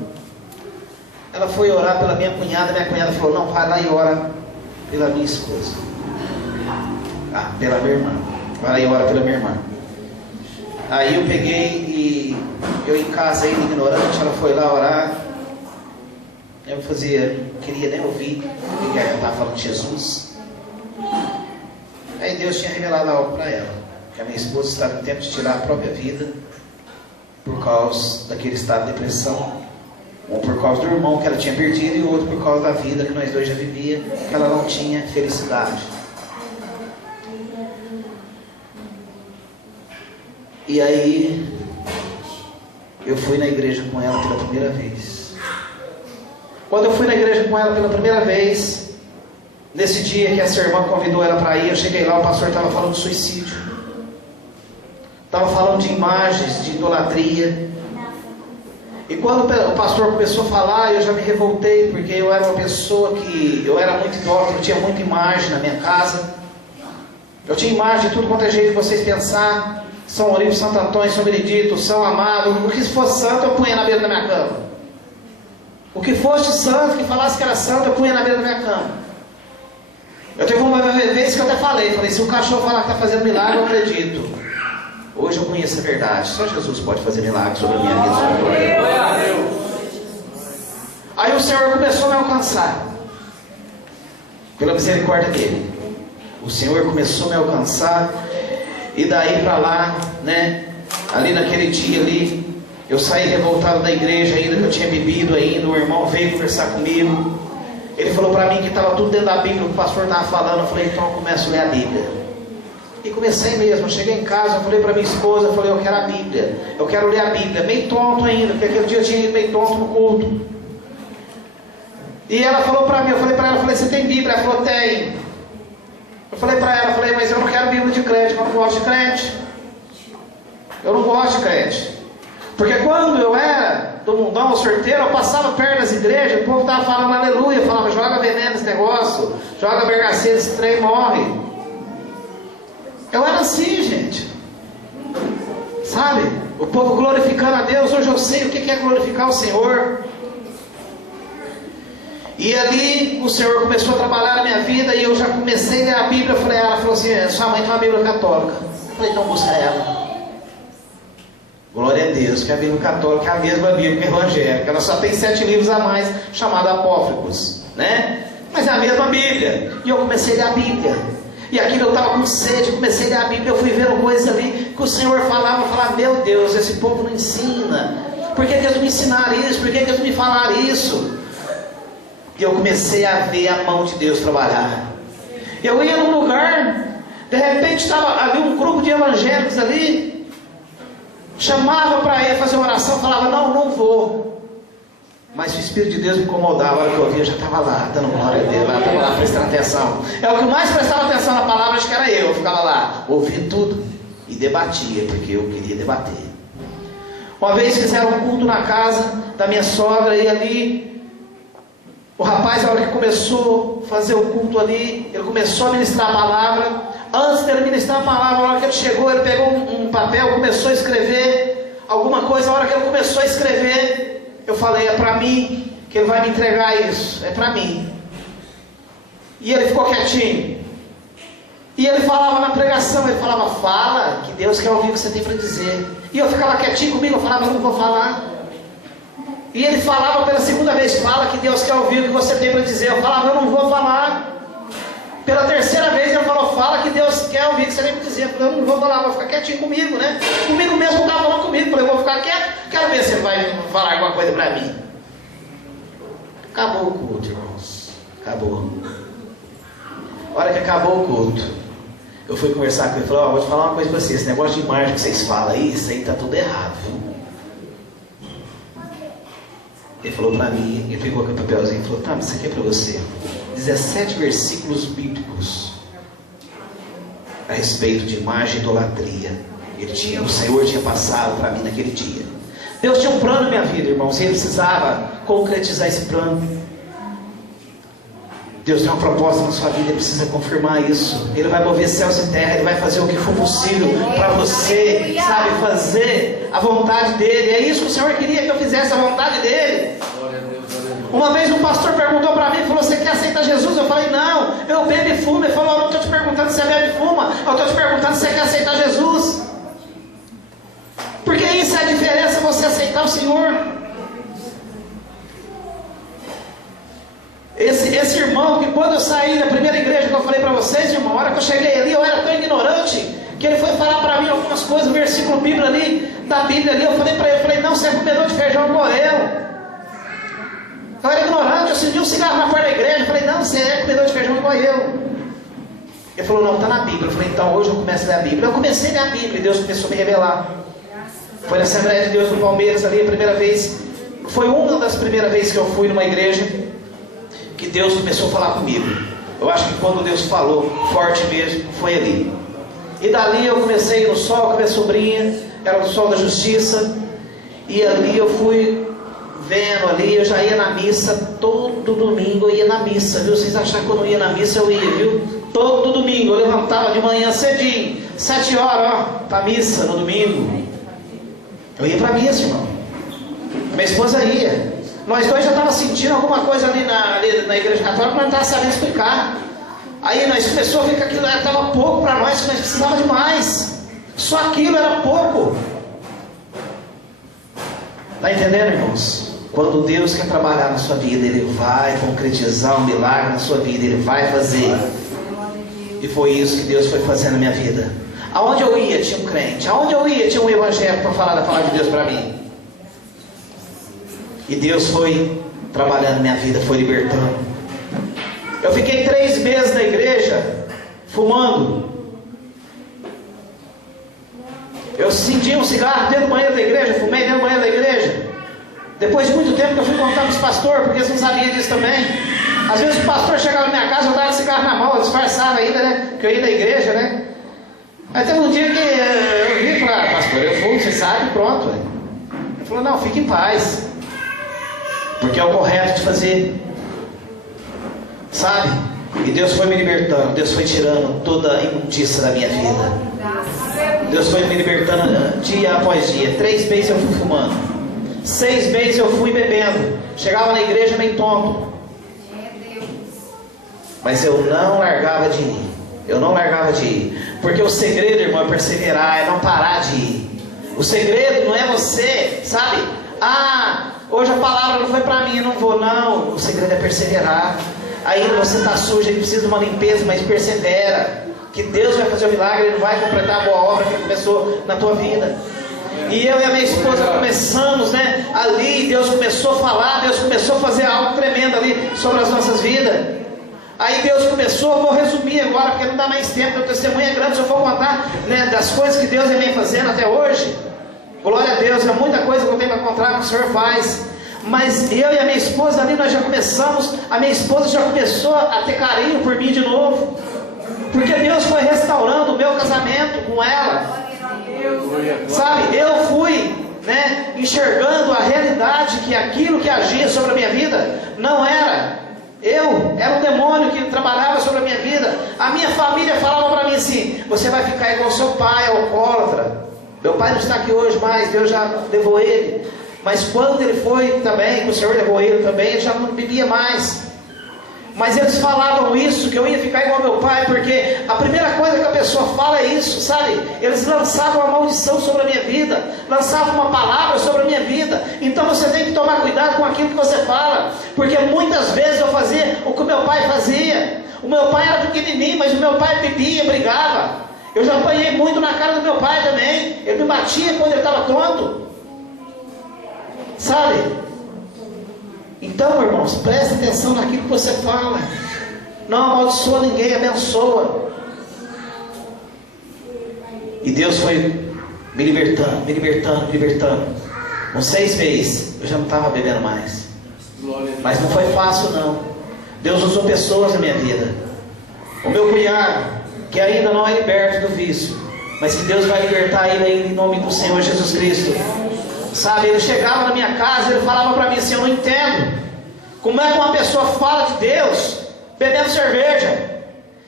ela foi orar pela minha cunhada falou, não, vai lá e ora pela minha esposa. Pela minha irmã. Vai lá e ora pela minha irmã. Aí eu peguei e eu em casa ainda ignorante, ela foi lá orar. Eu não queria nem ouvir o que ela estava falando de Jesus. Aí Deus tinha revelado algo para ela, que a minha esposa estava em tempo de tirar a própria vida por causa daquele estado de depressão, um por causa do irmão que ela tinha perdido e o outro por causa da vida que nós dois já vivíamos, que ela não tinha felicidade. E aí eu fui na igreja com ela pela primeira vez. Quando eu fui na igreja com ela pela primeira vez, nesse dia que essa irmã convidou ela para ir, eu cheguei lá, o pastor estava falando de suicídio, estava falando de imagens, de idolatria. E quando o pastor começou a falar, eu já me revoltei, porque eu era uma pessoa eu era muito idólatra, eu tinha muita imagem na minha casa. Eu tinha imagem de tudo quanto é jeito que vocês pensar. São Olímpio, Santo Antônio, São Benedito, São Amado, o que fosse santo eu punha na beira da minha cama. O que fosse santo, que falasse que era santo, eu punha na beira da minha cama. Eu teve uma vez que eu até falei, se o cachorro falar que está fazendo milagre, eu acredito. Hoje eu conheço a verdade, só Jesus pode fazer milagre sobre a minha vida, sobre a tua vida. Aí o Senhor começou a me alcançar, pela misericórdia dele. O Senhor começou a me alcançar. E daí para lá, né, ali naquele dia ali, eu saí revoltado da igreja ainda, que eu tinha bebido ainda. O irmão veio conversar comigo. Ele falou para mim que estava tudo dentro da Bíblia, o que o pastor estava falando. Eu falei, então eu começo a ler a Bíblia. E comecei mesmo, eu cheguei em casa, eu falei para minha esposa, eu falei, eu quero a Bíblia, eu quero ler a Bíblia. Meio tonto ainda, porque aquele dia eu tinha ido meio tonto no culto. E ela falou para mim, eu falei para ela, você tem Bíblia? Ela falou, tem. Eu falei para ela, mas eu não quero Bíblia de crente, eu não gosto de crente. Eu não gosto de crente. Porque quando eu era do mundão, sorteiro, eu passava perto das igrejas, o povo estava falando aleluia, falava, joga veneno nesse negócio, joga vergaceiro, esse trem morre. Eu era assim, gente. Sabe? O povo glorificando a Deus. Hoje eu sei o que é glorificar o Senhor. E ali o Senhor começou a trabalhar na minha vida. E eu já comecei a ler a Bíblia. Ela falou assim, sua mãe tem uma Bíblia católica. Eu falei, então busca ela. Glória a Deus, que a Bíblia católica é a mesma Bíblia que a evangélica. Ela só tem 7 livros a mais, chamados apócrifos, né? Mas é a mesma Bíblia. E eu comecei a ler a Bíblia. E aquilo eu estava com sede, comecei a ler a Bíblia. Eu fui vendo coisas ali que o Senhor falava. Eu falava, meu Deus, esse povo não ensina. Por que eles não me ensinaram isso? Por que eles não me falaram isso? E eu comecei a ver a mão de Deus trabalhar. Eu ia num lugar, de repente estava ali um grupo de evangélicos ali, chamava para ir fazer uma oração, falava, não vou. Mas o Espírito de Deus me incomodava. A hora que eu via, eu já estava lá, dando glória a Deus, estava lá prestando atenção. É o que mais prestava atenção na palavra, acho que era eu ficava lá, ouvia tudo e debatia, porque eu queria debater. Uma vez fizeram um culto na casa da minha sogra, e ali o rapaz, na hora que começou a fazer o culto ali, ele começou a ministrar a palavra. Antes dele ministrar a palavra, na hora que ele chegou, ele pegou um papel, começou a escrever alguma coisa. Na hora que ele começou a escrever, eu falei, é para mim que ele vai me entregar isso, é para mim. E ele ficou quietinho. E ele falava na pregação, ele falava, fala, que Deus quer ouvir o que você tem para dizer. E eu ficava quietinho comigo, eu falava, eu não vou falar. E ele falava pela segunda vez, fala que Deus quer ouvir o que você tem para dizer. Eu falava, eu não vou falar. Pela terceira vez ele falou, fala que Deus quer ouvir o que você tem para dizer. Eu falei, eu não vou falar, vou ficar quietinho comigo, né? Comigo mesmo estava falando comigo. Eu falei, eu vou ficar quieto, quero ver se ele vai falar alguma coisa para mim. Acabou o culto, irmãos. Acabou. A hora que acabou o culto, eu fui conversar com ele e falei, vou te falar uma coisa para vocês. Esse negócio de imagem que vocês falam aí, isso aí está tudo errado, viu? Ele falou para mim, ele pegou aquele papelzinho e falou, tá, mas isso aqui é para você. 17 versículos bíblicos a respeito de imagem e idolatria. O Senhor tinha passado para mim naquele dia. Deus tinha um plano na minha vida, irmãos, e Ele precisava concretizar esse plano. Deus tem uma proposta na sua vida, Ele precisa confirmar isso. Ele vai mover céus e terra, Ele vai fazer o que for possível para você, sabe, fazer a vontade dEle. É isso que o Senhor queria, que eu fizesse a vontade dEle. Uma vez um pastor perguntou para mim, falou, você quer aceitar Jesus? Eu falei, não, eu bebo e fumo. Ele falou, eu não estou te perguntando se você bebe e fuma, eu estou te perguntando se você quer aceitar Jesus. Porque isso é a diferença, você aceitar o Senhor. Esse irmão, que quando eu saí da primeira igreja que eu falei para vocês, irmão, a hora que eu cheguei ali, eu era tão ignorante, que ele foi falar para mim algumas coisas, um versículo bíblico ali, da Bíblia ali, eu falei para ele, eu falei, não, você é comedor de feijão igual eu era ignorante, eu acendi um cigarro na porta da igreja, eu falei, não, você é comedor de feijão igual eu. Ele falou, não, está na Bíblia. Eu falei, então hoje eu começo a ler a Bíblia. Eu comecei a ler a Bíblia e Deus começou a me revelar. Foi na Assembleia de Deus do Palmeiras ali, a primeira vez, foi uma das primeiras vezes que eu fui numa igreja, que Deus começou a falar comigo. Eu acho que quando Deus falou forte mesmo, foi ali. E dali eu comecei a ir no sol com a minha sobrinha, era no sol da justiça, e ali eu fui vendo ali, eu já ia na missa, todo domingo eu ia na missa, viu? Vocês acharam que eu não ia na missa, eu ia, viu? Todo domingo, eu levantava de manhã cedinho, 7 horas, ó, pra missa no domingo. Eu ia pra missa, irmão. Minha esposa ia. Nós dois já estávamos sentindo alguma coisa ali na igreja católica, mas não estávamos sabendo explicar. Aí nós começamos a ver que aquilo estava pouco para nós, que nós precisávamos de mais. Só aquilo era pouco. Está entendendo, irmãos? Quando Deus quer trabalhar na sua vida, Ele vai concretizar um milagre na sua vida, Ele vai fazer. E foi isso que Deus foi fazendo na minha vida. Aonde eu ia tinha um crente, aonde eu ia tinha um evangelho para falar da palavra de Deus para mim. E Deus foi trabalhando minha vida, foi libertando. Eu fiquei 3 meses na igreja fumando. Eu senti um cigarro dentro do banheiro da igreja, fumei dentro do banheiro da igreja. Depois de muito tempo que eu fui contar para os pastores, porque eles não sabiam disso também. Às vezes o pastor chegava na minha casa, eu dava cigarro na mão, eu disfarçava ainda, né? Porque eu ia na igreja, né? Aí teve um dia que eu vi e falei, pastor, eu fumo, você sabe, pronto. Ele falou, não, fique em paz. Porque é o correto de fazer. Sabe? E Deus foi me libertando, Deus foi tirando toda a imundícia da minha vida. Deus foi me libertando dia após dia. 3 meses eu fui fumando, 6 meses eu fui bebendo. Chegava na igreja meio tonto. Mas eu não largava de ir. Eu não largava de ir. Porque o segredo, irmão, é perseverar, é não parar de ir. O segredo não é você, sabe? Hoje a palavra não foi para mim, eu não vou. Não, o segredo é perseverar. Ainda você está sujo, ele precisa de uma limpeza, mas persevera. Que Deus vai fazer o milagre, Ele vai completar a boa obra que começou na tua vida. E eu e a minha esposa começamos, né? Ali Deus começou a falar, Deus começou a fazer algo tremendo ali sobre as nossas vidas. Aí Deus começou, eu vou resumir agora, porque não dá mais tempo, meu testemunho é grande, se eu for contar, né, das coisas que Deus vem fazendo até hoje. Glória a Deus, é muita coisa que eu tenho para contar que o Senhor faz. Mas eu e a minha esposa ali, nós já começamos, a minha esposa já começou a ter carinho por mim de novo. Porque Deus foi restaurando o meu casamento com ela. Sabe, eu fui, né, enxergando a realidade, que aquilo que agia sobre a minha vida não era eu, era um demônio que trabalhava sobre a minha vida. A minha família falava para mim assim, você vai ficar igual seu pai, alcoólatra. Meu pai não está aqui hoje mais, Deus já levou ele. Mas quando ele foi também, que o Senhor levou ele também, ele já não bebia mais. Mas eles falavam isso, que eu ia ficar igual meu pai, porque a primeira coisa que a pessoa fala é isso, sabe? Eles lançavam uma maldição sobre a minha vida, lançavam uma palavra sobre a minha vida. Então você tem que tomar cuidado com aquilo que você fala, porque muitas vezes eu fazia o que o meu pai fazia. O meu pai era pequenininho, mas o meu pai bebia, brigava. Eu já apanhei muito na cara do meu pai também. Ele me batia quando ele estava tonto, sabe? Então, irmãos, preste atenção naquilo que você fala. Não amaldiçoa ninguém, abençoa. E Deus foi me libertando, me libertando, me libertando. Com 6 meses, eu já não estava bebendo mais. Mas não foi fácil, não. Deus usou pessoas na minha vida. O meu cunhado, que ainda não é liberto do vício, mas que Deus vai libertar ele ainda em nome do Senhor Jesus Cristo. Sabe, ele chegava na minha casa, ele falava para mim assim, eu não entendo como é que uma pessoa fala de Deus bebendo cerveja.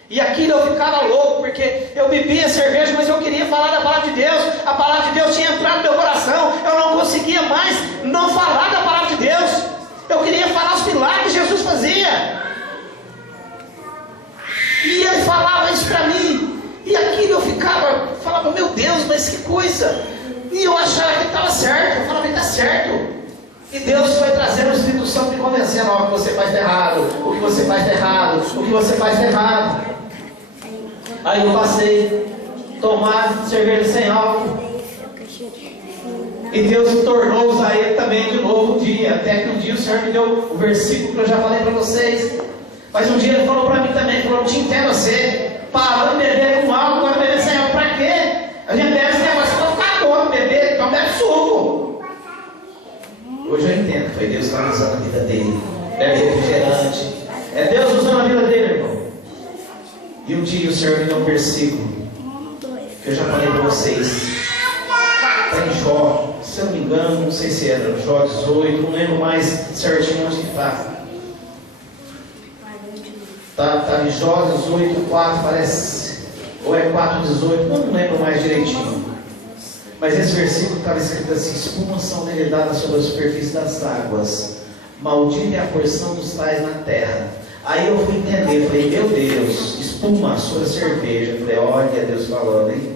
E aquilo eu ficava louco, porque eu bebia cerveja, mas eu queria falar da palavra de Deus. A palavra de Deus tinha entrado no meu coração, eu não conseguia mais não falar da palavra de Deus. Eu queria falar os milagres que Jesus fazia. E ele falava isso para mim, e aquilo eu falava, meu Deus, mas que coisa. E eu achava que estava certo, eu falava, está certo. E Deus foi trazendo o Espírito estão me convencendo, ó, o que você faz de errado, o que você faz de errado, o que você faz de errado. Aí eu passei a tomar cerveja sem álcool. E Deus tornou usar ele também de novo um dia. Até que um dia o Senhor me deu o versículo que eu já falei para vocês. Mas um dia ele falou para mim também, falou, te entendo você, parou de beber com álcool, agora beber sem álcool para quê? A gente bebe esse negócio para ficar bom, beber, então bebe suco. Hoje eu entendo, foi Deus que estava usando a vida dele. É refrigerante. É Deus usando a vida dele, irmão. E um dia o Senhor me deu um versículo que eu já falei para vocês. Está em Jó, se eu não me engano, não sei se era Jó 18, não lembro mais certinho onde que está. Está em Jó 18, 4, parece, ou é 4, 18, não lembro mais direitinho. Mas esse versículo estava escrito assim: espumas são deledadas sobre a superfície das águas, maldita é a porção dos tais na terra. Aí eu fui entender, falei, meu Deus, espuma sobre a cerveja. Eu falei, olha Deus falando, hein?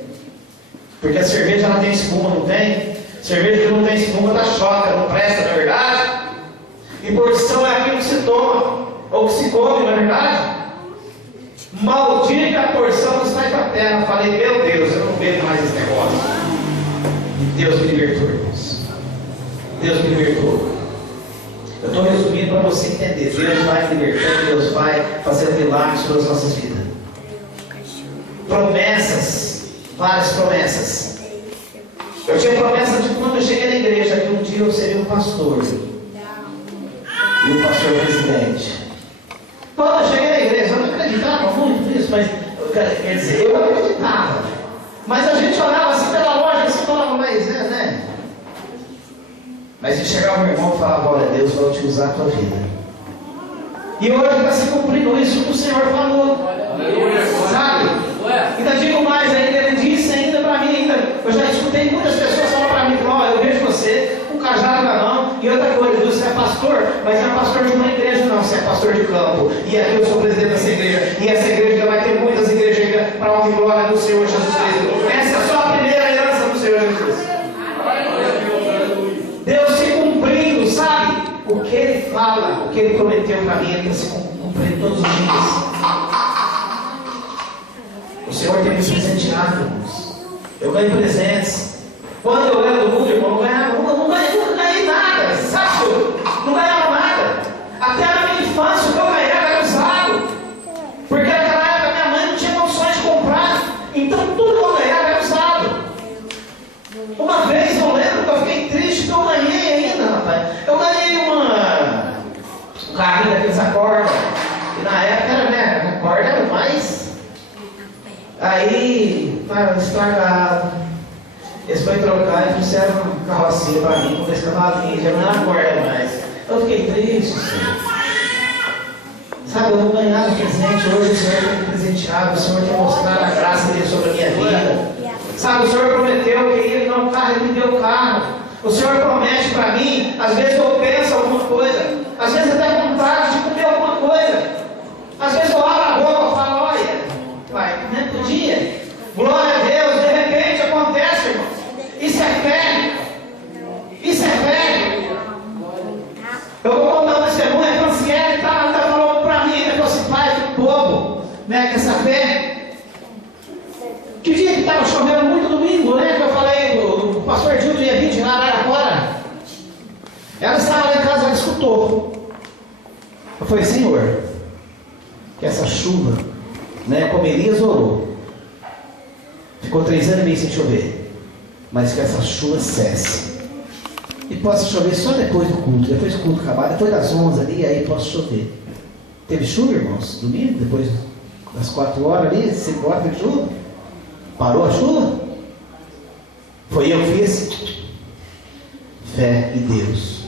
Porque a cerveja ela tem espuma, não tem? Cerveja que não tem espuma dá choca, não presta, não é verdade? E porção é aquilo que se toma, ou que se come, não é verdade? Maldita a porção dos tais da terra. Eu falei, meu Deus, eu não bebo mais esse negócio. Deus me libertou, irmãos. Deus me libertou. Eu estou resumindo para você entender. Deus vai libertando, Deus vai fazendo milagres sobre as nossas vidas. Promessas, várias promessas. Eu tinha promessa de quando eu cheguei na igreja, que um dia eu seria um pastor. E o pastor presidente. Quando eu cheguei na igreja, eu não acreditava muito nisso, mas quer dizer, eu acreditava. Mas a gente olhava assim pela loja, assim, falava, mas né? Mas se chegava o meu irmão e falava, olha, Deus vai te usar a tua vida. E hoje está se cumprindo isso que o Senhor falou. Sabe? Ainda digo mais ainda, ele disse ainda para mim, ainda, eu já escutei muitas pessoas falar para mim, olha, eu vejo você com cajado na mão, e outra coisa, você é pastor, mas não é pastor de uma igreja não, você é pastor de campo. E aqui eu sou presidente dessa igreja, e essa igreja vai ter muitas igrejas para a honra e glória do Senhor Jesus Cristo. Essa é só a primeira herança do Senhor Jesus. Deus se cumprindo, sabe? O que Ele fala, o que Ele prometeu para mim, Ele está se cumprindo todos os dias. O Senhor tem me presenteado, irmãos. Eu ganho presentes. Quando eu era do mundo, irmão, nunca ganhei nada, sabe? Não ganhava nada. Até na minha infância, o que eu ganhava era usado. Porque naquela época minha mãe não tinha condições de comprar. Então tudo que eu ganhava era usado. Uma vez eu lembro que eu fiquei triste que eu ganhei ainda, rapaz. Eu ganhei um carrinho daqueles acordes. E na época era, né? A corda era mais. Aí, estava estragado. Eles foram trocar e fizeram uma carrocinha para mim, com 10 cavalinhos, já não era corda mais. Eu fiquei triste, Senhor. Sabe, eu não ganhava presente, hoje o Senhor tem me presenteado, o Senhor tem mostrado a graça dele sobre a minha vida. Sabe, o Senhor prometeu que Ele não o carro, Ele me deu o carro. O Senhor promete para mim, às vezes eu penso alguma coisa, às vezes até vontade de comer alguma coisa. Às vezes eu abro a boca e falo, olha, pai, nem podia. Glória a Deus, de repente acontece, irmão. Isso é fé. Isso é fé. Eu vou contar uma testemunha, a Franciele falou para mim, ele falou assim, pai, que bobo, né, com essa fé. Que dia que estava chovendo muito domingo, né, que eu falei, o pastor Dildo ia vir de Araraquara. Ela estava lá em casa, ela escutou. Eu falei, Senhor, que essa chuva, né, como Elias orou, ficou 3 anos e meio sem chover, mas que essa chuva cesse e possa chover só depois do culto, depois do culto acabar, depois das 11 ali, aí possa chover. Teve chuva, irmãos, domingo, depois das 4 horas ali, 5 horas teve chuva, parou a chuva, foi eu que fiz. Fé em Deus.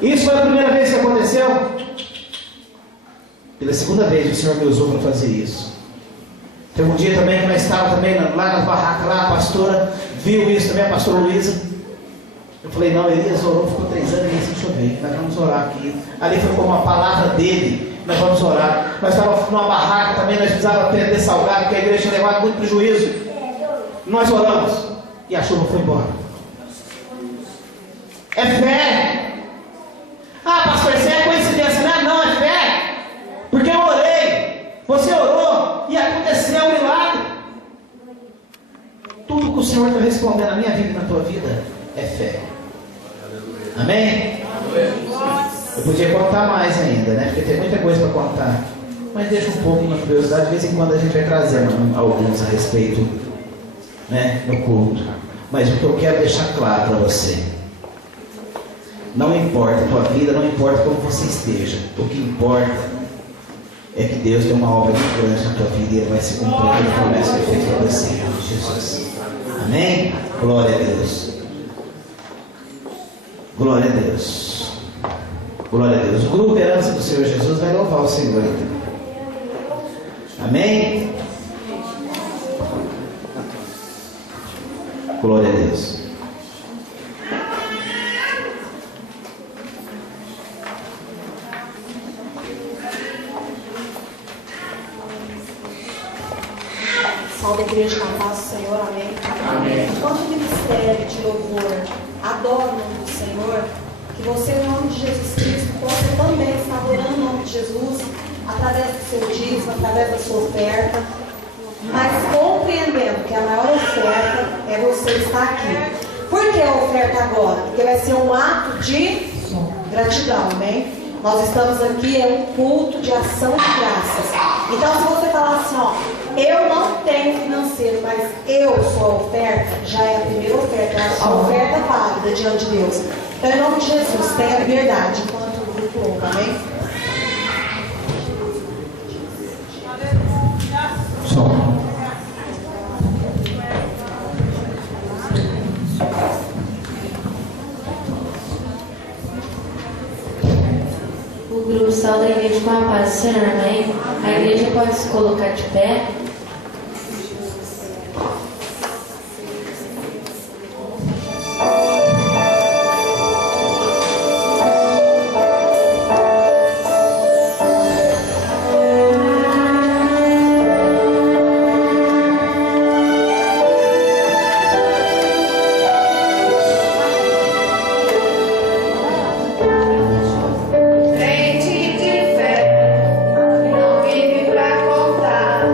Isso foi a primeira vez que aconteceu. Pela segunda vez o Senhor me usou para fazer isso. Teve um dia também que nós estávamos também lá nas barracas, lá a pastora viu isso também, a pastora Luísa. Eu falei, não, Elias orou, ficou 3 anos e meio sem chover, nós vamos orar aqui. Ali foi como uma palavra dele, nós vamos orar. Nós estávamos numa barraca também, nós precisávamos perder salgado, porque a igreja tinha levado muito prejuízo. Nós oramos e a chuva foi embora. É fé. fé. Amém? Eu podia contar mais ainda, né? Porque tem muita coisa para contar. Mas deixa um pouco na curiosidade, de vez em quando a gente vai trazendo alguns a respeito, né, no culto. Mas o que eu quero deixar claro para você: não importa a tua vida, não importa como você esteja, o que importa é que Deus tem uma obra muito grande na tua vida e Ele vai se cumprir a promessa que Ele fez para você, em nome de Jesus. Amém? Glória a Deus. Glória a Deus. Glória a Deus. O grupo Herança do Senhor Jesus vai louvar o Senhor. Amém? Glória a Deus. Salve a igreja com a paz do Senhor, amém? Amém. Enquanto o ministério de louvor adora o nome do Senhor, que você, em nome de Jesus Cristo, possa também estar adorando o nome de Jesus através do seu dízimo, através da sua oferta, mas compreendendo que a maior oferta é você estar aqui. Por que a oferta agora? Porque vai ser um ato de gratidão, amém? Nós estamos aqui, é um culto de ação de graças. Então, se você falar assim, ó, eu não tenho financeiro, mas eu sou a oferta, já é a primeira oferta, a oferta válida diante de Deus. Então, em nome de Jesus, tenha liberdade enquanto o grupo louva, amém? Som. O grupo Sal da Igreja com a Paz do Senhor, amém? A igreja pode se colocar de pé. Crente de fé, não vive pra contar.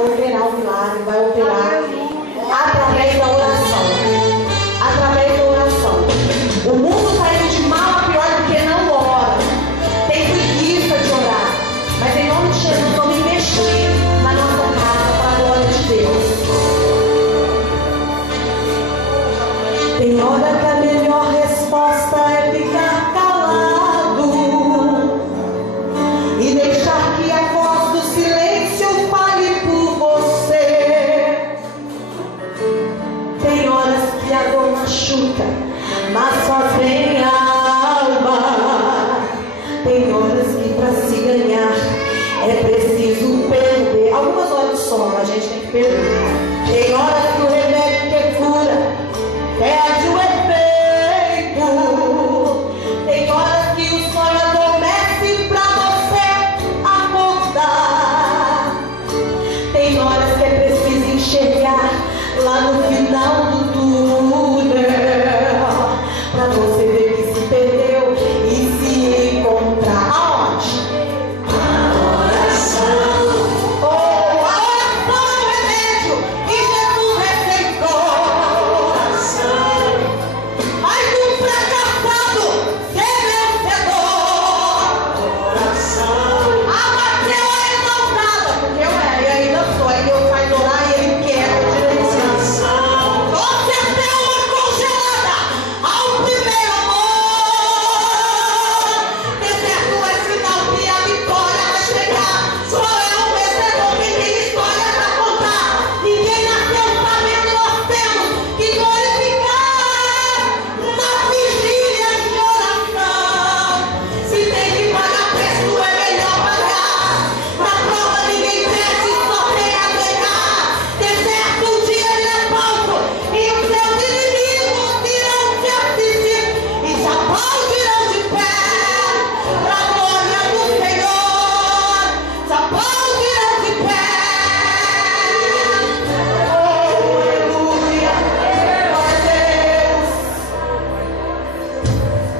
vai operar o milagre, vai operar através da oração. Através da oração. O mundo está indo de mal a pior porque não ora. Tem preguiça de orar. Mas em nome de Jesus, vamos investir na nossa casa para a glória de Deus. Tem hora que a melhor resposta é ficar calado e deixar que a voz do silêncio fale por você. Tem horas que a dor machuca, mas só vem a alma. Tem horas que para se ganhar é preciso perder. Algumas horas de sono a gente tem que perder. Tem horas que o remédio que cura perde o efeito. Tem horas que o sonho adormece pra você acordar. Tem horas que é preciso enxergar lá no final do túnel, pra você ver que se perdeu e se encontrar. Aonde? A oração. Oh, a oração é o remédio que Jesus receitou. Mais um fracassado ser vencedor. A Mateus é exaltada, porque eu era e ainda sou. E Deus faz orar e Ele quer a direção. Você é uma congelada ao primeiro amor. Deserto é sinal que a vitória vai chegar. Só é um vencedor que tem história pra contar. Ninguém nasceu sabendo, nós temos que glorificar na vigília de oração. Se tem que pagar preço, é melhor pagar. Na prova ninguém perde, só tem a ganhar. Deserto um dia ele é palco e os seus inimigos irão te assistir e se aplaudirão de pé pra glória do Senhor. Se aplaudirão de pé. Oh, aleluia, glória a Deus.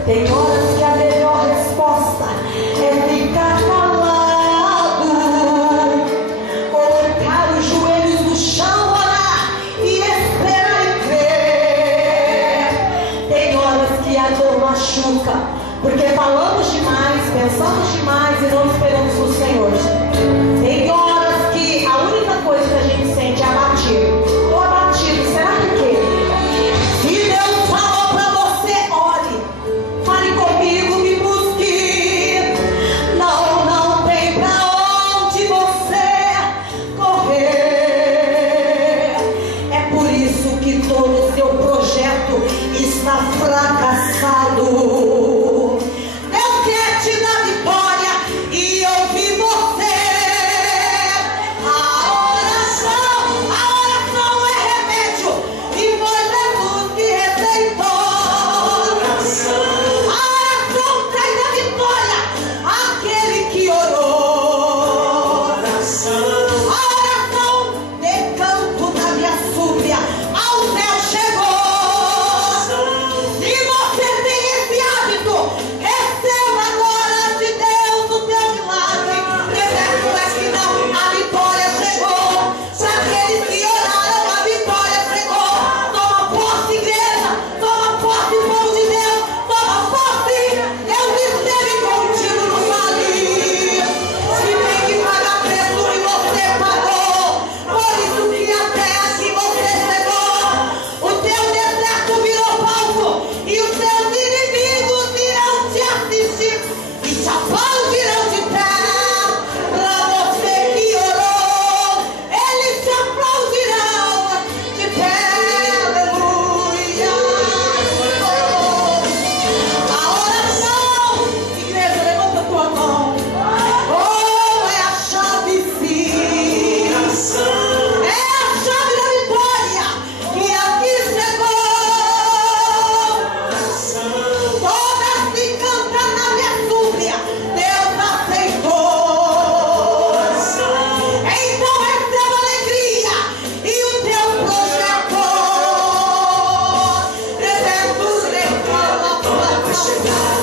Tem horas que a melhor resposta é ficar calado, colocar os joelhos no chão, orar e esperar e crer. Tem horas que a dor machuca, porque falamos demais, pensamos demais e não esperamos no Senhor. Tem horas que a única coisa que a gente sente é abatido. Estou abatido, será por quê? Se Deus falou pra você, ore. Fale comigo, me busque. Não tem pra onde você correr. É por isso que todo seu projeto está fracassado. Deus quer te dar vitória e ouvir você. A oração é remédio e foi Jesus que receitou. A oração traz a vitória àquele que orou. A oração, de canto da minha súplia, ao céu chegou. Se você tem esse hábito, receba agora de Deus o teu milagre. Deserto é sinal, a vitória chegou. Para aqueles que oraram, a vitória chegou. Toma posse, igreja. Toma posse, povo de Deus. Toma posse. Deus esteve contigo no vale. Se tem que pagar preço e você pagou. Por isso que até aqui você chegou. O teu deserto virou palco e os teus inimigos irão te assistir e te aplaudirão de pé. Pra você que orou, eles te aplaudirão de pé. Aleluia. A oração, igreja, levanta a tua mão. Oh, é a chave, sim. É a chave da vitória que aqui chegou. Toda se canta na minha súplia, Deus aceitou. Então receba alegria e o teu projeto. Deserto reclama tua causa.